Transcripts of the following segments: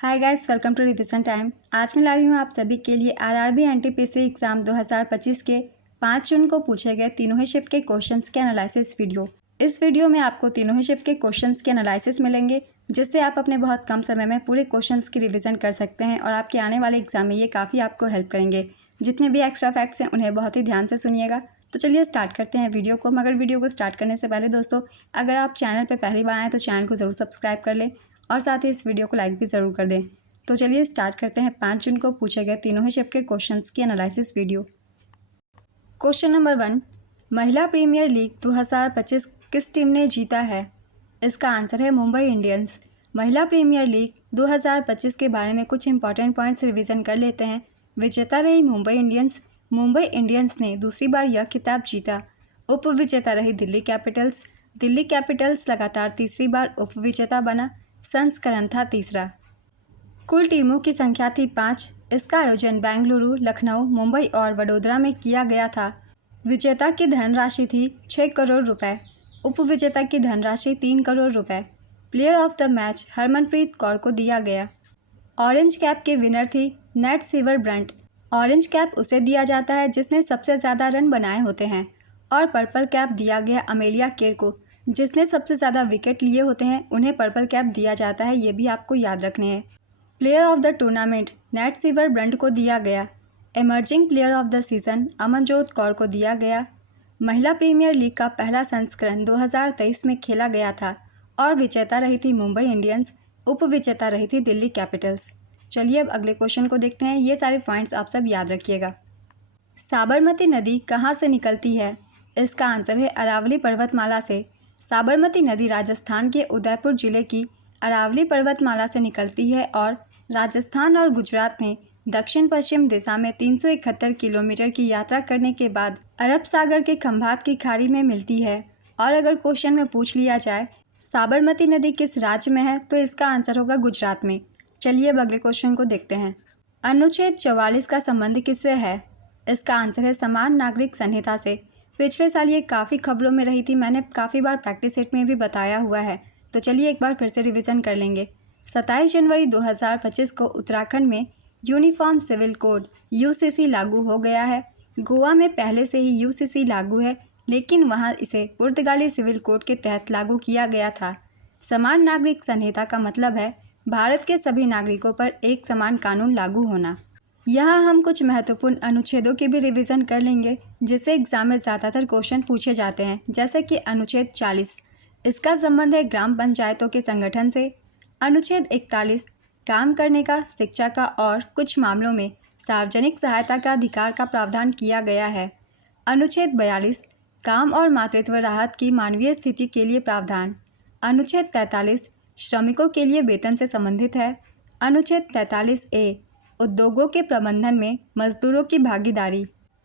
Hi guys, welcome to revision time. आज मैं ला रही हूँ आप सभी के लिए आरआरबी एनटीपीसी एग्ज़ाम 2025 के 5 जून को पूछे गए तीनों ही शिफ्ट के क्वेश्चंस के एनालिसिस वीडियो। इस वीडियो में आपको तीनों ही शिफ्ट के क्वेश्चंस के एनालिसिस मिलेंगे, जिससे आप अपने बहुत कम समय में पूरे क्वेश्चंस की रिविज़न कर सकते हैं और आपके आने वाले एग्जाम में ये काफ़ी आपको हेल्प करेंगे। जितने भी एक्स्ट्रा फैक्ट्स हैं उन्हें बहुत ही ध्यान से सुनिएगा। तो चलिए स्टार्ट करते हैं वीडियो को। मगर वीडियो को स्टार्ट करने से पहले दोस्तों, अगर आप चैनल पर पहली बार आएँ तो चैनल को ज़रूर सब्सक्राइब कर लें और साथ ही इस वीडियो को लाइक भी ज़रूर कर दें। तो चलिए स्टार्ट करते हैं 5 जून को पूछे गए तीनों ही शिफ्ट के क्वेश्चंस की एनालिसिस वीडियो। क्वेश्चन नंबर 1, महिला प्रीमियर लीग 2025 किस टीम ने जीता है? इसका आंसर है मुंबई इंडियंस। महिला प्रीमियर लीग 2025 के बारे में कुछ इंपॉर्टेंट पॉइंट्स रिवीजन कर लेते हैं। विजेता रही मुंबई इंडियंस। मुंबई इंडियंस ने दूसरी बार यह खिताब जीता। उप विजेता रही दिल्ली कैपिटल्स। दिल्ली कैपिटल्स लगातार तीसरी बार उप विजेता बना। संस्करण था तीसरा। कुल टीमों की संख्या थी 5। इसका आयोजन बेंगलुरु, लखनऊ, मुंबई और वडोदरा में किया गया था। विजेता की धनराशि थी 6 करोड़ रुपए। उपविजेता की धनराशि 3 करोड़ रुपए। Player of the match Harmanpreet Kaur को दिया गया। ऑरेंज कैप के विनर थी net sewer Brunt. Orange cap उसे दिया जाता है जिसने सबसे ज़्यादा रन बनाए होते हैं, और पर्पल कैप दिया गया अमेलिया केर को, जिसने सबसे ज़्यादा विकेट लिए होते हैं। उन्हें पर्पल कैप दिया जाता है, ये भी आपको याद रखने हैं। Player of the tournament net sewer Brunt को दिया गया। Emerging player of the season Amanjot Kaur को दिया गया। महिला प्रीमियर लीग का पहला संस्करण 2023 में खेला गया था और विजेता रही थी मुंबई इंडियंस। उप विजेता रही थी दिल्ली कैपिटल्स। चलिए अब अगले क्वेश्चन को देखते हैं। ये सारे पॉइंट्स आप सब याद रखिएगा। साबरमती नदी कहाँ से निकलती है? इसका आंसर है अरावली पर्वतमाला से। साबरमती नदी राजस्थान के उदयपुर जिले की अरावली पर्वतमाला से निकलती है और राजस्थान और गुजरात में दक्षिण पश्चिम दिशा में 371 किलोमीटर की यात्रा करने के बाद अरब सागर के खंभात की खाड़ी में मिलती है। और अगर क्वेश्चन में पूछ लिया जाए साबरमती नदी किस राज्य में है, तो इसका आंसर होगा गुजरात में। चलिए अब अगले क्वेश्चन को देखते हैं। अनुच्छेद 44 का संबंध किससे है? इसका आंसर है समान नागरिक संहिता से। पिछले साल ये काफ़ी खबरों में रही थी, मैंने काफ़ी बार प्रैक्टिस सेट में भी बताया हुआ है। तो चलिए एक बार फिर से रिवीजन कर लेंगे। 27 जनवरी 2025 को उत्तराखंड में यूनिफॉर्म सिविल कोड यूसीसी लागू हो गया है। गोवा में पहले से ही यूसीसी लागू है, लेकिन वहां इसे पुर्तगाली सिविल कोड के तहत लागू किया गया था। समान नागरिक संहिता का मतलब है भारत के सभी नागरिकों पर एक समान कानून लागू होना। यहाँ हम कुछ महत्वपूर्ण अनुच्छेदों की भी रिवीजन कर लेंगे, जिससे एग्जाम में ज़्यादातर क्वेश्चन पूछे जाते हैं। जैसे कि अनुच्छेद 40, इसका संबंध है ग्राम पंचायतों के संगठन से। अनुच्छेद 41, काम करने का, शिक्षा का और कुछ मामलों में सार्वजनिक सहायता का अधिकार का प्रावधान किया गया है। अनुच्छेद 42, काम और मातृत्व राहत की मानवीय स्थिति के लिए प्रावधान। अनुच्छेद 43, श्रमिकों के लिए वेतन से संबंधित है। अनुच्छेद 43A, उद्योगों के प्रबंधन में मजदूरों की भागीदारी।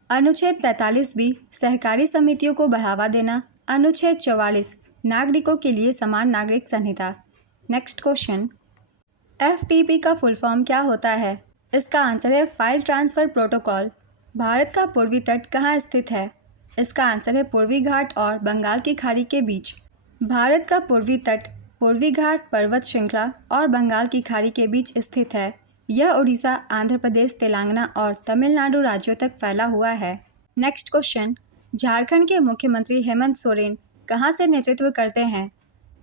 अनुच्छेद 43B, सहकारी समितियों को बढ़ावा देना। अनुच्छेद 44, नागरिकों के लिए समान नागरिक संहिता। नेक्स्ट क्वेश्चन, FTP का फुल फॉर्म क्या होता है? इसका आंसर है फाइल ट्रांसफ़र प्रोटोकॉल। भारत का पूर्वी तट कहाँ स्थित है? इसका आंसर है पूर्वी घाट और बंगाल की खाड़ी के बीच। भारत का पूर्वी तट पूर्वी घाट पर्वत श्रृंखला और बंगाल की खाड़ी के बीच स्थित है। यह उड़ीसा, आंध्र प्रदेश, तेलंगाना और तमिलनाडु राज्यों तक फैला हुआ है। नेक्स्ट क्वेश्चन, झारखंड के मुख्यमंत्री हेमंत सोरेन कहाँ से नेतृत्व करते हैं?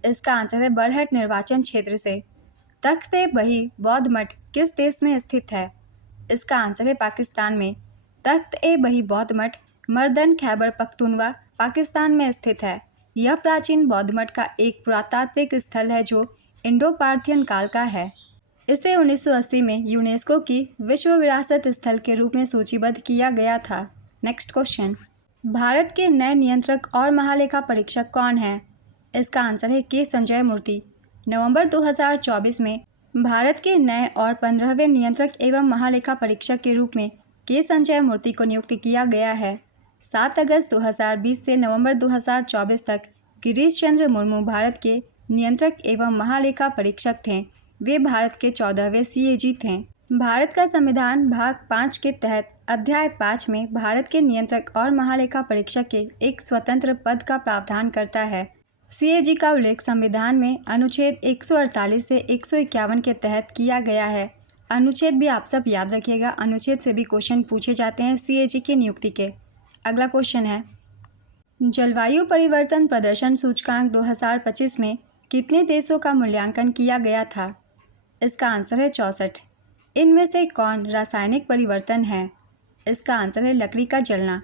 इसका आंसर है बरहट निर्वाचन क्षेत्र से। तख्त-ए-बही बौद्ध मठ किस देश में स्थित है? इसका आंसर है पाकिस्तान में। तख्त-ए-बही बौद्ध मठ मर्दन खैबर पख्तूनवा, पाकिस्तान में स्थित है। यह प्राचीन बौद्ध मठ का एक पुरातात्विक स्थल है जो इंडो पार्थियन काल का है। इसे 1980 में यूनेस्को की विश्व विरासत स्थल के रूप में सूचीबद्ध किया गया था। नेक्स्ट क्वेश्चन, भारत के नए नियंत्रक और महालेखा परीक्षक कौन है? इसका आंसर है के संजय मूर्ति। नवंबर 2024 में भारत के नए और 15वें नियंत्रक एवं महालेखा परीक्षक के रूप में के संजय मूर्ति को नियुक्त किया गया है। 7 अगस्त 2020 से नवंबर 2024 तक गिरीश चंद्र मुर्मू भारत के नियंत्रक एवं महालेखा परीक्षक थे। वे भारत के 14वें CAG थे। भारत का संविधान भाग 5 के तहत अध्याय 5 में भारत के नियंत्रक और महालेखा परीक्षक के एक स्वतंत्र पद का प्रावधान करता है। सीएजी का उल्लेख संविधान में अनुच्छेद 148 से 151 के तहत किया गया है। अनुच्छेद भी आप सब याद रखिएगा, अनुच्छेद से भी क्वेश्चन पूछे जाते हैं सीएजी की नियुक्ति के। अगला क्वेश्चन है, जलवायु परिवर्तन प्रदर्शन सूचकांक 2025 में कितने देशों का मूल्यांकन किया गया था? इसका आंसर है 64। इनमें से कौन रासायनिक परिवर्तन है? इसका आंसर है लकड़ी का जलना।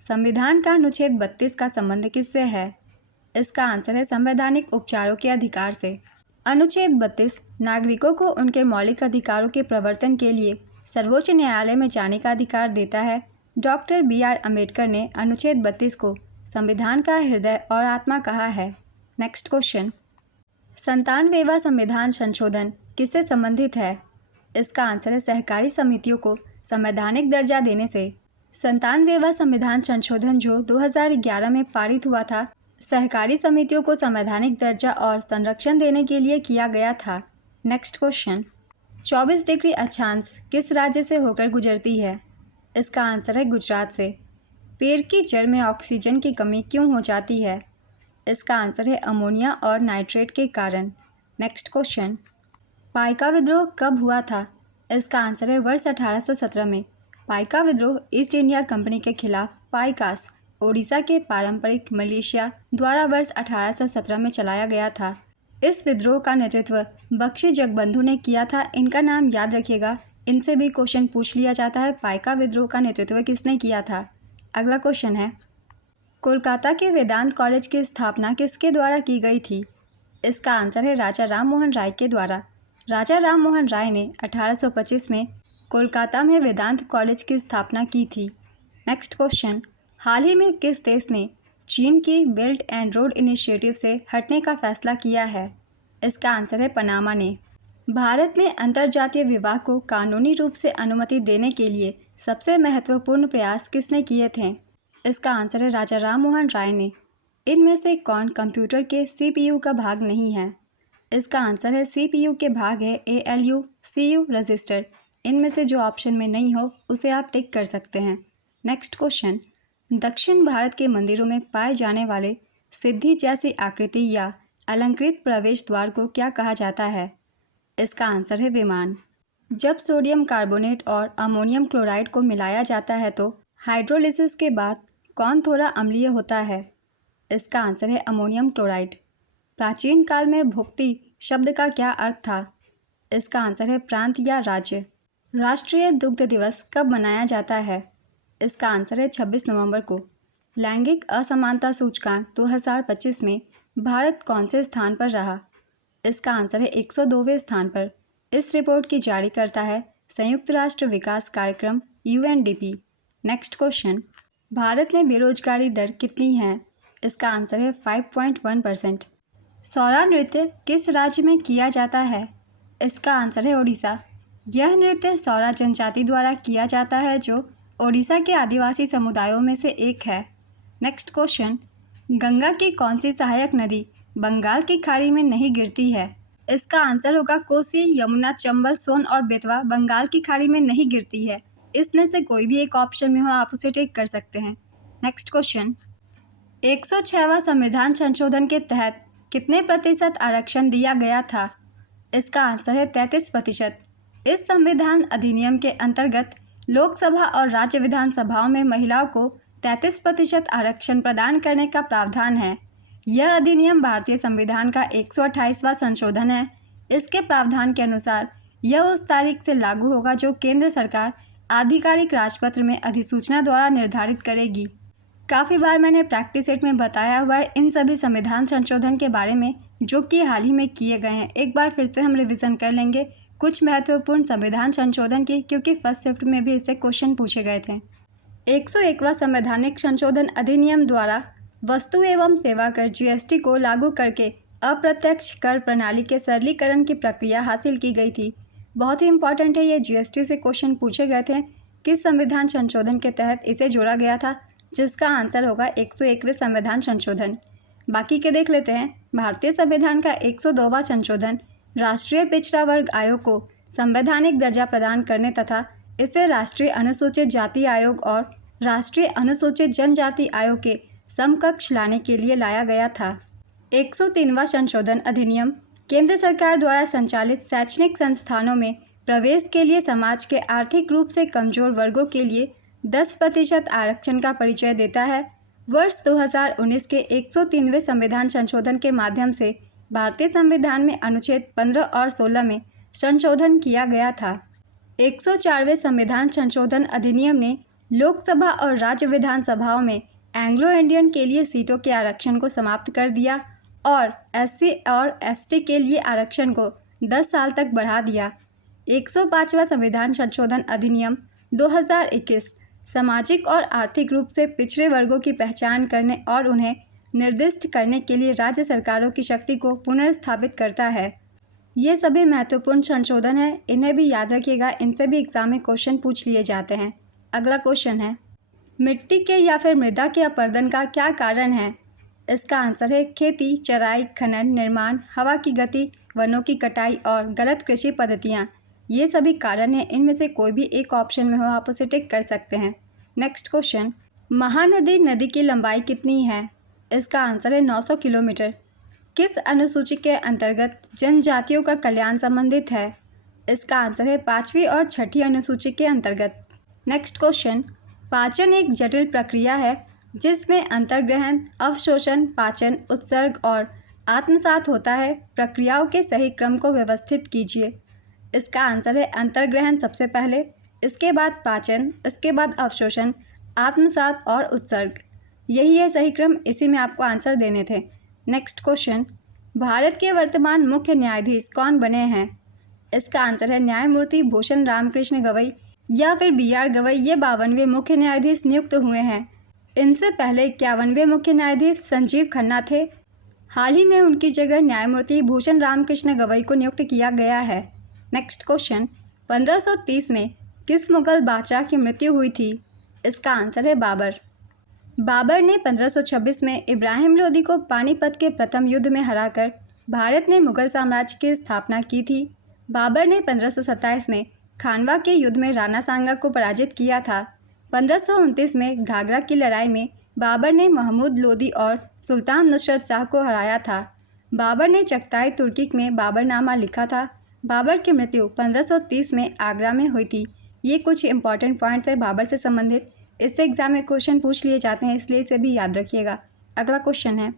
संविधान का अनुच्छेद 32 का संबंध किससे है? इसका आंसर है संवैधानिक उपचारों के अधिकार से। अनुच्छेद 32 नागरिकों को उनके मौलिक अधिकारों के प्रवर्तन के लिए सर्वोच्च न्यायालय में जाने का अधिकार देता है। डॉक्टर BR अम्बेडकर ने अनुच्छेद 32 को संविधान का हृदय और आत्मा कहा है। नेक्स्ट क्वेश्चन, 97वां संविधान संशोधन किससे संबंधित है? इसका आंसर है सहकारी समितियों को संवैधानिक दर्जा देने से। 97वां संविधान संशोधन जो 2011 में पारित हुआ था, सहकारी समितियों को संवैधानिक दर्जा और संरक्षण देने के लिए किया गया था। नेक्स्ट क्वेश्चन, 24 डिग्री अक्षांश किस राज्य से होकर गुजरती है? इसका आंसर है गुजरात से। पेड़ की जड़ में ऑक्सीजन की कमी क्यों हो जाती है? इसका आंसर है अमोनिया और नाइट्रेट के कारण। नेक्स्ट क्वेश्चन, पाइका विद्रोह कब हुआ था? इसका आंसर है वर्ष 1817 में। पाइका विद्रोह ईस्ट इंडिया कंपनी के खिलाफ पाइकास, ओडिशा के पारंपरिक मलेशिया द्वारा वर्ष 1817 में चलाया गया था। इस विद्रोह का नेतृत्व बख्शी जगबंधु ने किया था। इनका नाम याद रखिएगा, इनसे भी क्वेश्चन पूछ लिया जाता है, पाइका विद्रोह का नेतृत्व किसने किया था। अगला क्वेश्चन है, कोलकाता के वेदांत कॉलेज की स्थापना किसके द्वारा की गई थी? इसका आंसर है राजा राम मोहन राय के द्वारा। राजा राम मोहन राय ने 1825 में कोलकाता में वेदांत कॉलेज की स्थापना की थी। नेक्स्ट क्वेश्चन, हाल ही में किस देश ने चीन की बेल्ट एंड रोड इनिशिएटिव से हटने का फैसला किया है? इसका आंसर है पनामा ने। भारत में अंतर्जातीय विवाह को कानूनी रूप से अनुमति देने के लिए सबसे महत्वपूर्ण प्रयास किसने किए थे? इसका आंसर है राजा राम मोहन राय ने। इनमें से कौन कंप्यूटर के CPU का भाग नहीं है? इसका आंसर है CPU के भाग है ALU, CU रजिस्टर। इनमें से जो ऑप्शन में नहीं हो उसे आप टिक कर सकते हैं। नेक्स्ट क्वेश्चन, दक्षिण भारत के मंदिरों में पाए जाने वाले सिद्धि जैसी आकृति या अलंकृत प्रवेश द्वार को क्या कहा जाता है? इसका आंसर है विमान। जब सोडियम कार्बोनेट और अमोनियम क्लोराइड को मिलाया जाता है तो हाइड्रोलिसिस के बाद कौन थोड़ा अम्लीय होता है? इसका आंसर है अमोनियम क्लोराइड। प्राचीन काल में भुक्ति शब्द का क्या अर्थ था? इसका आंसर है प्रांत या राज्य। राष्ट्रीय दुग्ध दिवस कब मनाया जाता है? इसका आंसर है 26 नवंबर को। लैंगिक असमानता सूचकांक 2025 में भारत कौन से स्थान पर रहा? इसका आंसर है 102वें स्थान पर। इस रिपोर्ट की जारी करता है संयुक्त राष्ट्र विकास कार्यक्रम UNDP। नेक्स्ट क्वेश्चन, भारत में बेरोजगारी दर कितनी है? इसका आंसर है 5.1%। सौरा नृत्य किस राज्य में किया जाता है? इसका आंसर है ओडिशा। यह नृत्य सौरा जनजाति द्वारा किया जाता है जो ओडिशा के आदिवासी समुदायों में से एक है। नेक्स्ट क्वेश्चन, गंगा की कौन सी सहायक नदी बंगाल की खाड़ी में नहीं गिरती है? इसका आंसर होगा कोसी, यमुना, चंबल, सोन और बेतवा बंगाल की खाड़ी में नहीं गिरती है। इसमें से कोई भी एक ऑप्शन में हो आप उसे टिक कर सकते हैं। नेक्स्ट क्वेश्चन, 106वां संविधान संशोधन के तहत कितने प्रतिशत आरक्षण दिया गया था? इसका आंसर है 33%। इस संविधान अधिनियम के अंतर्गत लोकसभा और राज्य विधानसभाओं में महिलाओं को 33% आरक्षण प्रदान करने का प्रावधान है। यह अधिनियम भारतीय संविधान का 128वां संशोधन है। इसके प्रावधान के अनुसार यह उस तारीख से लागू होगा जो केंद्र सरकार आधिकारिक राजपत्र में अधिसूचना द्वारा निर्धारित करेगी। काफ़ी बार मैंने प्रैक्टिस सेट में बताया हुआ है इन सभी संविधान संशोधन के बारे में जो कि हाल ही में किए गए हैं। एक बार फिर से हम रिवीजन कर लेंगे कुछ महत्वपूर्ण संविधान संशोधन की, क्योंकि फर्स्ट शिफ्ट में भी इससे क्वेश्चन पूछे गए थे। 101वां संवैधानिक संशोधन अधिनियम द्वारा वस्तु एवं सेवा कर GST को लागू करके अप्रत्यक्ष कर प्रणाली के सरलीकरण की प्रक्रिया हासिल की गई थी। बहुत ही इंपॉर्टेंट है, ये GST से क्वेश्चन पूछे गए थे। किस संविधान संशोधन के तहत इसे जोड़ा गया था? जिसका आंसर होगा 101वें संविधान संशोधन। बाकी के देख लेते हैं। भारतीय संविधान का 102वां संशोधन राष्ट्रीय पिछड़ा वर्ग आयोग को संवैधानिक दर्जा प्रदान करने तथा इसे राष्ट्रीय अनुसूचित जाति आयोग और राष्ट्रीय अनुसूचित जनजाति आयोग के समकक्ष लाने के लिए लाया गया था। 103वां संशोधन अधिनियम केंद्र सरकार द्वारा संचालित शैक्षणिक संस्थानों में प्रवेश के लिए समाज के आर्थिक रूप से कमजोर वर्गों के लिए 10% आरक्षण का परिचय देता है। वर्ष 2019 के 103वें संविधान संशोधन के माध्यम से भारतीय संविधान में अनुच्छेद 15 और 16 में संशोधन किया गया था। 104वें संविधान संशोधन अधिनियम ने लोकसभा और राज्य विधानसभाओं में एंग्लो इंडियन के लिए सीटों के आरक्षण को समाप्त कर दिया और एससी और एसटी के लिए आरक्षण को 10 साल तक बढ़ा दिया। 105वां संविधान संशोधन अधिनियम 2021 सामाजिक और आर्थिक रूप से पिछड़े वर्गों की पहचान करने और उन्हें निर्दिष्ट करने के लिए राज्य सरकारों की शक्ति को पुनर्स्थापित करता है। ये सभी महत्वपूर्ण संशोधन हैं, इन्हें भी याद रखिएगा, इनसे भी एग्जाम में क्वेश्चन पूछ लिए जाते हैं। अगला क्वेश्चन है, मिट्टी के या फिर मृदा के अपरदन का क्या कारण है? इसका आंसर है खेती, चराई, खनन, निर्माण, हवा की गति, वनों की कटाई और गलत कृषि पद्धतियाँ। ये सभी कारण हैं, इनमें से कोई भी एक ऑप्शन में हो आप उसे टिक कर सकते हैं। नेक्स्ट क्वेश्चन, महानदी नदी की लंबाई कितनी है? इसका आंसर है 900 किलोमीटर। किस अनुसूची के अंतर्गत जनजातियों का कल्याण संबंधित है? इसका आंसर है 5वीं और 6ठी अनुसूची के अंतर्गत। नेक्स्ट क्वेश्चन, पाचन एक जटिल प्रक्रिया है जिसमें अंतर्ग्रहण, अवशोषण, पाचन, उत्सर्ग और आत्मसात होता है। प्रक्रियाओं के सही क्रम को व्यवस्थित कीजिए। इसका आंसर है अंतर्ग्रहण सबसे पहले, इसके बाद पाचन, इसके बाद अवशोषण, आत्मसात और उत्सर्ग। यही है सही क्रम, इसी में आपको आंसर देने थे। नेक्स्ट क्वेश्चन, भारत के वर्तमान मुख्य न्यायाधीश कौन बने हैं? इसका आंसर है न्यायमूर्ति भूषण रामकृष्ण गवई या फिर BR गवई। ये 52वें मुख्य न्यायाधीश नियुक्त हुए हैं। इनसे पहले 51वें मुख्य न्यायाधीश संजीव खन्ना थे। हाल ही में उनकी जगह न्यायमूर्ति भूषण रामकृष्ण गवई को नियुक्त किया गया है। नेक्स्ट क्वेश्चन, 1530 में किस मुगल बादशाह की मृत्यु हुई थी? इसका आंसर है बाबर। बाबर ने 1526 में इब्राहिम लोदी को पानीपत के प्रथम युद्ध में हराकर भारत में मुगल साम्राज्य की स्थापना की थी। बाबर ने 1527 में खानवा के युद्ध में राणा सांगा को पराजित किया था। 1529 में घाघरा की लड़ाई में बाबर ने महमूद लोदी और सुल्तान नुसरत शाह को हराया था। बाबर ने चगताई तुर्की में बाबरनामा लिखा था। बाबर की मृत्यु 1530 में आगरा में हुई थी। ये कुछ इंपॉर्टेंट पॉइंट्स है बाबर से संबंधित, इससे एग्जाम में क्वेश्चन पूछ लिए जाते हैं, इसलिए इसे भी याद रखिएगा। अगला क्वेश्चन है,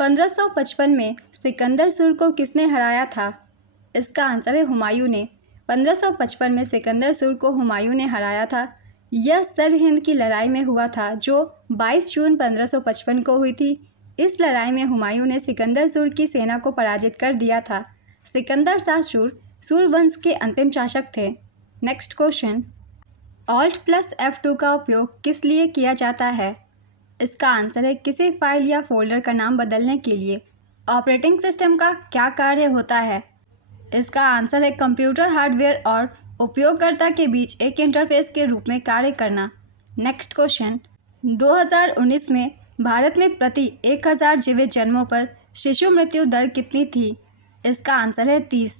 1555 में सिकंदर सुर को किसने हराया था? इसका आंसर है हुमायूं ने। 1555 में सिकंदर सुर को हुमायूं ने हराया था। यह सरहिंद की लड़ाई में हुआ था जो 22 जून 1555 को हुई थी। इस लड़ाई में हुमायूं ने सिकंदर सुर की सेना को पराजित कर दिया था। सिकंदर शाह सुर वंश के अंतिम शासक थे। नेक्स्ट क्वेश्चन, Alt+F2 का उपयोग किस लिए किया जाता है? इसका आंसर है किसी फाइल या फोल्डर का नाम बदलने के लिए। ऑपरेटिंग सिस्टम का क्या कार्य होता है? इसका आंसर है कंप्यूटर हार्डवेयर और उपयोगकर्ता के बीच एक इंटरफेस के रूप में कार्य करना। नेक्स्ट क्वेश्चन, 2019 में भारत में प्रति 1000 जीवित जन्मों पर शिशु मृत्यु दर कितनी थी? इसका आंसर है 30।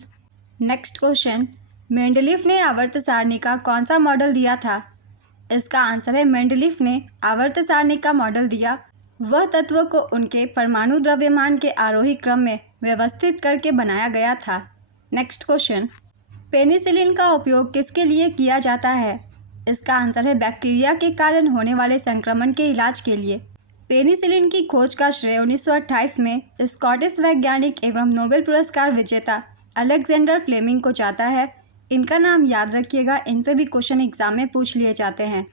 नेक्स्ट क्वेश्चन, मेंडलीफ ने आवर्त सारणी का कौन सा मॉडल दिया था? इसका आंसर है मेंडलीफ ने आवर्त सारणी का मॉडल दिया वह तत्वों को उनके परमाणु द्रव्यमान के आरोही क्रम में व्यवस्थित करके बनाया गया था। नेक्स्ट क्वेश्चन, पेनिसिलिन का उपयोग किसके लिए किया जाता है? इसका आंसर है बैक्टीरिया के कारण होने वाले संक्रमण के इलाज के लिए। पेनिसिलिन की खोज का श्रेय 1928 में स्कॉटिश वैज्ञानिक एवं नोबेल पुरस्कार विजेता अलेक्जेंडर फ्लेमिंग को जाता है। इनका नाम याद रखिएगा, इनसे भी क्वेश्चन एग्जाम में पूछ लिए जाते हैं।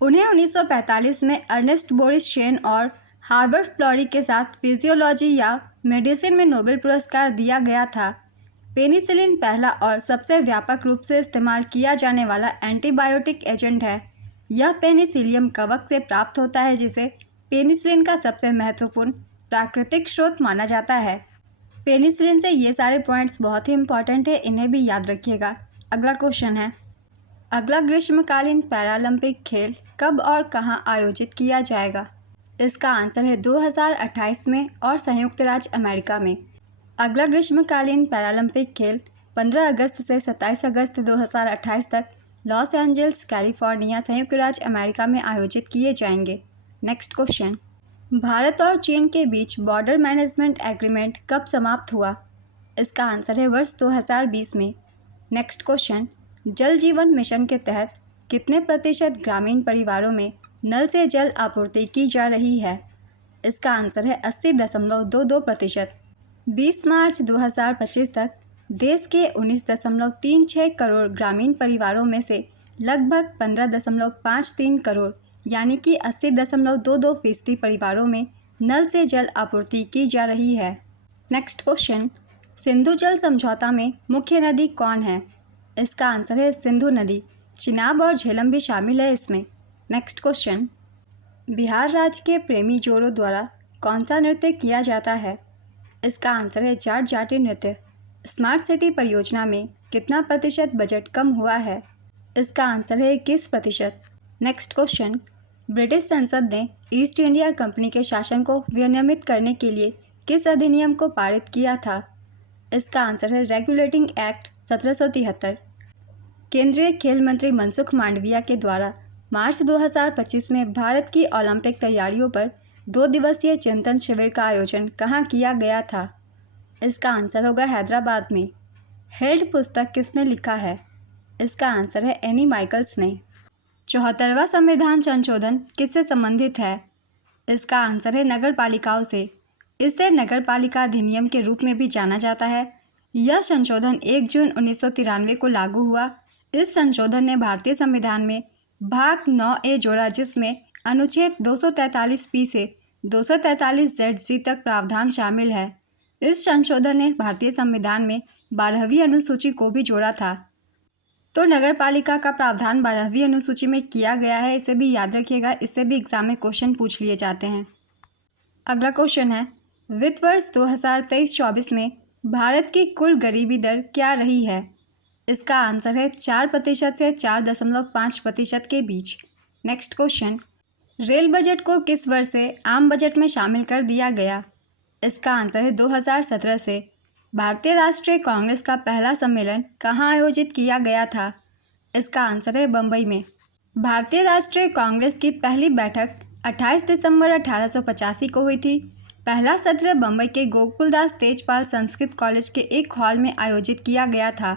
उन्हें 1945 में अर्नेस्ट बोरिस शेन और हार्बर्ट फ्लोरी के साथ फिजियोलॉजी या मेडिसिन में नोबेल पुरस्कार दिया गया था। पेनिसिलिन पहला और सबसे व्यापक रूप से इस्तेमाल किया जाने वाला एंटीबायोटिक एजेंट है। यह पेनिसिलियम कवक से प्राप्त होता है जिसे पेनिसिलिन का सबसे महत्वपूर्ण प्राकृतिक स्रोत माना जाता है। पेनिसिलिन से ये सारे पॉइंट्स बहुत ही इंपॉर्टेंट है, इन्हें भी याद रखिएगा। अगला क्वेश्चन है, अगला ग्रीष्मकालीन पैरालंपिक खेल कब और कहां आयोजित किया जाएगा? इसका आंसर है 2028 में और संयुक्त राज्य अमेरिका में। अगला ग्रीष्मकालीन पैरालंपिक खेल 15 अगस्त से 27 अगस्त 2028 तक लॉस एंजल्स, कैलिफोर्निया, संयुक्त राज्य अमेरिका में आयोजित किए जाएंगे। नेक्स्ट क्वेश्चन, भारत और चीन के बीच बॉर्डर मैनेजमेंट एग्रीमेंट कब समाप्त हुआ? इसका आंसर है वर्ष 2020 में। नेक्स्ट क्वेश्चन, जल जीवन मिशन के तहत कितने प्रतिशत ग्रामीण परिवारों में नल से जल आपूर्ति की जा रही है? इसका आंसर है 80.22%। 20 मार्च 2025 तक देश के 19.36 करोड़ ग्रामीण परिवारों में से लगभग 15.53 करोड़ यानी कि 80.22% परिवारों में नल से जल आपूर्ति की जा रही है। नेक्स्ट क्वेश्चन, सिंधु जल समझौता में मुख्य नदी कौन है? इसका आंसर है सिंधु नदी। चिनाब और झेलम भी शामिल है इसमें। नेक्स्ट क्वेश्चन, बिहार राज्य के प्रेमी जोड़ों द्वारा कौन सा नृत्य किया जाता है? इसका आंसर है जाट जाटी नृत्य। स्मार्ट सिटी परियोजना में कितना प्रतिशत बजट कम हुआ है? इसका आंसर है 21%। नेक्स्ट क्वेश्चन, ब्रिटिश संसद ने ईस्ट इंडिया कंपनी के शासन को विनियमित करने के लिए किस अधिनियम को पारित किया था? इसका आंसर है रेगुलेटिंग एक्ट 1773। केंद्रीय खेल मंत्री मनसुख मांडविया के द्वारा मार्च 2025 में भारत की ओलंपिक तैयारियों पर 2 दिवसीय चिंतन शिविर का आयोजन कहाँ किया गया था? इसका आंसर होगा हैदराबाद में। हेल्ड पुस्तक किसने लिखा है? इसका आंसर है एनी माइकल्स ने। 74वां संविधान संशोधन किससे संबंधित है? इसका आंसर है नगर पालिकाओं से। इसे नगर पालिका अधिनियम के रूप में भी जाना जाता है। यह संशोधन 1 जून 1993 को लागू हुआ। इस संशोधन ने भारतीय संविधान में भाग 9A जोड़ा, जिसमें अनुच्छेद 243 से 243 तक प्रावधान शामिल है। इस संशोधन ने भारतीय संविधान में 12वीं अनुसूची को भी जोड़ा था। तो नगर पालिका का प्रावधान 12वीं अनुसूची में किया गया है, इसे भी याद रखिएगा। इससे भी एग्जाम में क्वेश्चन पूछ लिए जाते हैं। अगला क्वेश्चन है, वित्त वर्ष 2023-24 में भारत की कुल गरीबी दर क्या रही है? इसका आंसर है 4% से 4.5% के बीच। नेक्स्ट क्वेश्चन, रेल बजट को किस वर्ष से आम बजट में शामिल कर दिया गया? इसका आंसर है 2017 से। भारतीय राष्ट्रीय कांग्रेस का पहला सम्मेलन कहाँ आयोजित किया गया था? इसका आंसर है बम्बई में। भारतीय राष्ट्रीय कांग्रेस की पहली बैठक 28 दिसंबर 1885 को हुई थी। पहला सत्र बम्बई के गोकुलदास तेजपाल संस्कृत कॉलेज के एक हॉल में आयोजित किया गया था।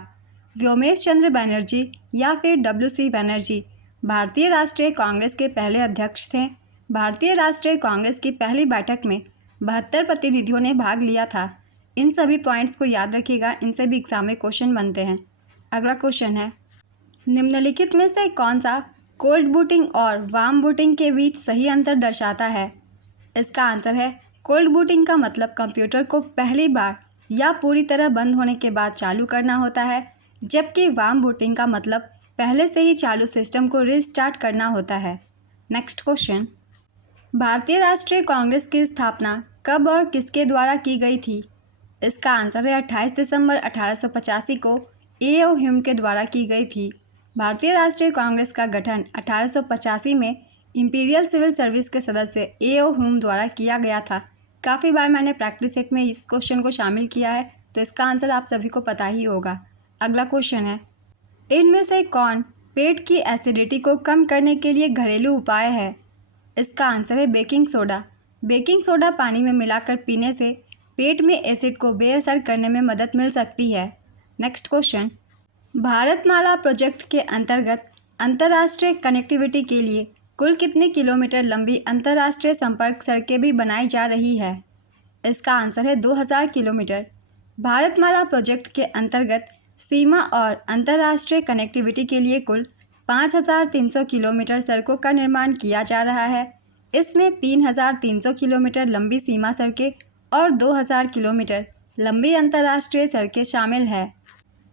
व्योमेश चंद्र बनर्जी या फिर WC बनर्जी भारतीय राष्ट्रीय कांग्रेस के पहले अध्यक्ष थे। भारतीय राष्ट्रीय कांग्रेस की पहली बैठक में 72 प्रतिनिधियों ने भाग लिया था। इन सभी पॉइंट्स को याद रखिएगा, इनसे भी एग्जाम में क्वेश्चन बनते हैं। अगला क्वेश्चन है, निम्नलिखित में से कौन सा कोल्ड बूटिंग और वार्म बूटिंग के बीच सही अंतर दर्शाता है? इसका आंसर है कोल्ड बूटिंग का मतलब कंप्यूटर को पहली बार या पूरी तरह बंद होने के बाद चालू करना होता है, जबकि वार्म बूटिंग का मतलब पहले से ही चालू सिस्टम को रीस्टार्ट करना होता है। नेक्स्ट क्वेश्चन, भारतीय राष्ट्रीय कांग्रेस की स्थापना कब और किसके द्वारा की गई थी? इसका आंसर है 28 दिसंबर 1885 को A.O. ह्यूम के द्वारा की गई थी। भारतीय राष्ट्रीय कांग्रेस का गठन 1885 में इंपीरियल सिविल सर्विस के सदस्य A.O. ह्यूम द्वारा किया गया था। काफ़ी बार मैंने प्रैक्टिस सेट में इस क्वेश्चन को शामिल किया है, तो इसका आंसर आप सभी को पता ही होगा। अगला क्वेश्चन है, इनमें से कौन पेट की एसिडिटी को कम करने के लिए घरेलू उपाय है? इसका आंसर है बेकिंग सोडा। बेकिंग सोडा पानी में मिलाकर पीने से पेट में एसिड को बेअसर करने में मदद मिल सकती है। नेक्स्ट क्वेश्चन, भारतमाला प्रोजेक्ट के अंतर्गत अंतर्राष्ट्रीय कनेक्टिविटी के लिए कुल कितने किलोमीटर लंबी अंतर्राष्ट्रीय संपर्क सड़कें भी बनाई जा रही है? इसका आंसर है 2000 किलोमीटर। भारतमाला प्रोजेक्ट के अंतर्गत सीमा और अंतर्राष्ट्रीय कनेक्टिविटी के लिए कुल 5300 किलोमीटर सड़कों का निर्माण किया जा रहा है। इसमें 3300 किलोमीटर लंबी सीमा सड़कें और 2000 किलोमीटर लंबी अंतर्राष्ट्रीय सड़कें शामिल है।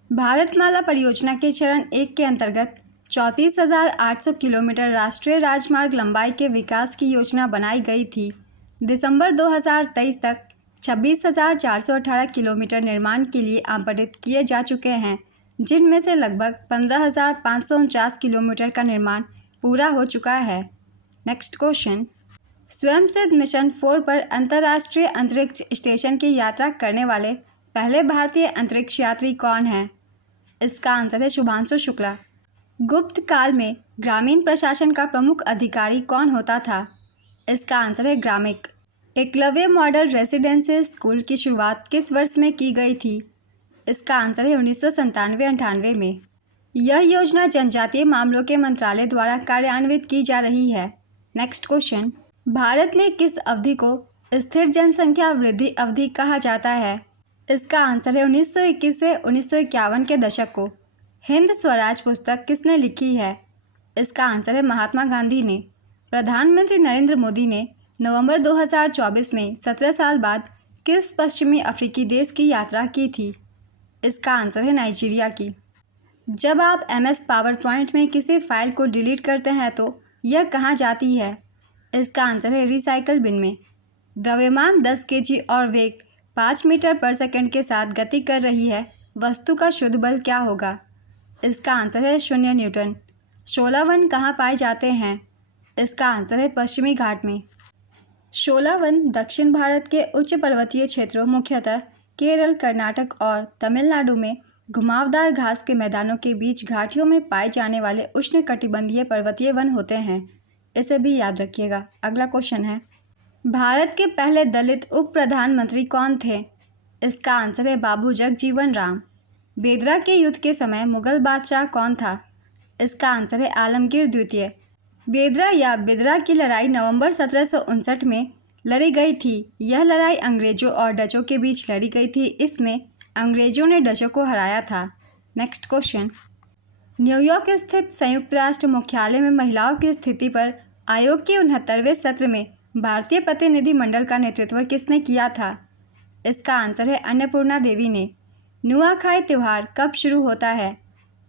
भारतमाला परियोजना के चरण 1 के अंतर्गत 34,800 किलोमीटर राष्ट्रीय राजमार्ग लंबाई के विकास की योजना बनाई गई थी। दिसंबर 2023 तक 26,418 किलोमीटर निर्माण के लिए आवंटित किए जा चुके हैं, जिनमें से लगभग 15,549 किलोमीटर का निर्माण पूरा हो चुका है। नेक्स्ट क्वेश्चन, स्वयंसिद्ध मिशन 4 पर अंतर्राष्ट्रीय अंतरिक्ष स्टेशन की यात्रा करने वाले पहले भारतीय अंतरिक्ष यात्री कौन हैं? इसका आंसर है शुभांशु शुक्ला। गुप्त काल में ग्रामीण प्रशासन का प्रमुख अधिकारी कौन होता था? इसका आंसर है ग्रामिक। एकलव्य मॉडल रेसिडेंशियल स्कूल की शुरुआत किस वर्ष में की गई थी? इसका आंसर है 1997-98 में। यह योजना जनजातीय मामलों के मंत्रालय द्वारा कार्यान्वित की जा रही है। नेक्स्ट क्वेश्चन, भारत में किस अवधि को स्थिर जनसंख्या वृद्धि अवधि कहा जाता है? इसका आंसर है 1921 से 1951 के दशक को। हिंद स्वराज पुस्तक किसने लिखी है? इसका आंसर है महात्मा गांधी ने। प्रधानमंत्री नरेंद्र मोदी ने नवंबर 2024 में 17 साल बाद किस पश्चिमी अफ्रीकी देश की यात्रा की थी? इसका आंसर है नाइजीरिया की। जब आप MS पावर पॉइंट में किसी फाइल को डिलीट करते हैं तो यह कहाँ जाती है? इसका आंसर है रिसाइकल बिन में। द्रव्यमान 10 kg और वेग 5 मीटर पर सेकंड के साथ गति कर रही है, वस्तु का शुद्ध बल क्या होगा? इसका आंसर है 0 न्यूटन। शोला वन कहाँ पाए जाते हैं? इसका आंसर है पश्चिमी घाट में। शोला वन दक्षिण भारत के उच्च पर्वतीय क्षेत्रों, मुख्यतः केरल, कर्नाटक और तमिलनाडु में घुमावदार घास के मैदानों के बीच घाटियों में पाए जाने वाले उष्णकटिबंधीय पर्वतीय वन होते हैं। इसे भी याद रखिएगा। अगला क्वेश्चन है, भारत के पहले दलित उप प्रधानमंत्री कौन थे? इसका आंसर है बाबू जगजीवन राम। बेदरा के युद्ध के समय मुगल बादशाह कौन था? इसका आंसर है आलमगीर द्वितीय। बेदरा या बिदरा की लड़ाई नवंबर 1759 में लड़ी गई थी। यह लड़ाई अंग्रेजों और डचों के बीच लड़ी गई थी। इसमें अंग्रेजों ने डचों को हराया था। नेक्स्ट क्वेश्चन, न्यूयॉर्क स्थित संयुक्त राष्ट्र मुख्यालय में महिलाओं की स्थिति पर आयोग के 69वें सत्र में भारतीय प्रतिनिधि मंडल का नेतृत्व किसने किया था? इसका आंसर है अन्नपूर्णा देवी ने। नुआखाई त्यौहार कब शुरू होता है?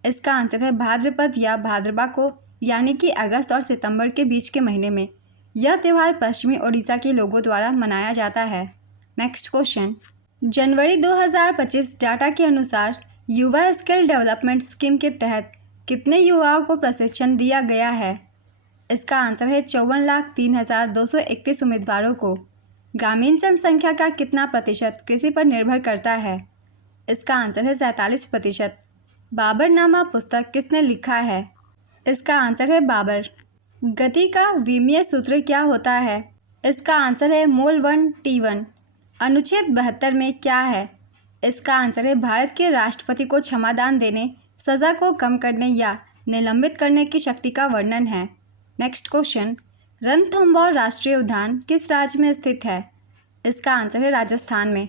इसका आंसर है भाद्रपद या भाद्रवा को, यानी कि अगस्त और सितंबर के बीच के महीने में। यह त्यौहार पश्चिमी ओडिशा के लोगों द्वारा मनाया जाता है। नेक्स्ट क्वेश्चन, जनवरी 2025 डाटा के अनुसार युवा स्किल डेवलपमेंट स्कीम के तहत कितने युवाओं को प्रशिक्षण दिया गया है? इसका आंसर है 54,03,231 उम्मीदवारों को। ग्रामीण जनसंख्या का कितना प्रतिशत कृषि पर निर्भर करता है? इसका आंसर है 47%। बाबरनामा पुस्तक किसने लिखा है? इसका आंसर है बाबर। गति का विमीय सूत्र क्या होता है? इसका आंसर है मोल 1 T1। अनुच्छेद 72 में क्या है? इसका आंसर है भारत के राष्ट्रपति को क्षमादान देने, सज़ा को कम करने या निलंबित करने की शक्ति का वर्णन है। नेक्स्ट क्वेश्चन, रणथंभौर राष्ट्रीय उद्यान किस राज्य में स्थित है? इसका आंसर है राजस्थान में।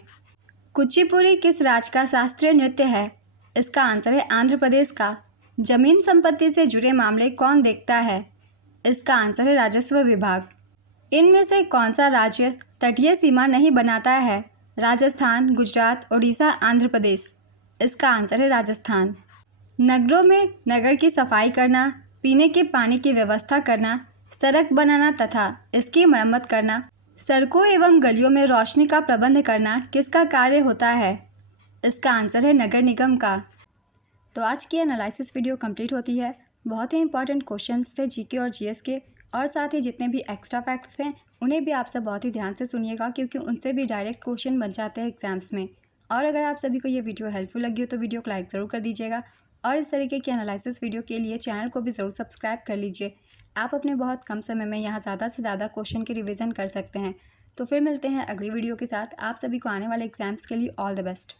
कुचिपुड़ी किस राज्य का शास्त्रीय नृत्य है? इसका आंसर है आंध्र प्रदेश का। जमीन संपत्ति से जुड़े मामले कौन देखता है? इसका आंसर है राजस्व विभाग। इनमें से कौन सा राज्य तटीय सीमा नहीं बनाता है? राजस्थान, गुजरात, उड़ीसा, आंध्र प्रदेश। इसका आंसर है राजस्थान। नगरों में नगर की सफाई करना, पीने के पानी की व्यवस्था करना, सड़क बनाना तथा इसकी मरम्मत करना, सड़कों एवं गलियों में रोशनी का प्रबंध करना किसका कार्य होता है? इसका आंसर है नगर निगम का। तो आज की एनालिसिस वीडियो कंप्लीट होती है। बहुत ही इंपॉर्टेंट क्वेश्चंस थे जीके और जीएस के, और साथ ही जितने भी एक्स्ट्रा फैक्ट्स हैं उन्हें भी आप सब बहुत ही ध्यान से सुनिएगा, क्योंकि उनसे भी डायरेक्ट क्वेश्चन बन जाते हैं एग्जाम्स में। और अगर आप सभी को ये वीडियो हेल्पफुल लगी हो तो वीडियो को लाइक ज़रूर कर दीजिएगा, और इस तरीके की एनालिसिस वीडियो के लिए चैनल को भी ज़रूर सब्सक्राइब कर लीजिए। आप अपने बहुत कम समय में यहाँ ज़्यादा से ज़्यादा क्वेश्चन की रिविज़न कर सकते हैं। तो फिर मिलते हैं अगली वीडियो के साथ। आप सभी को आने वाले एग्जाम्स के लिए ऑल द बेस्ट।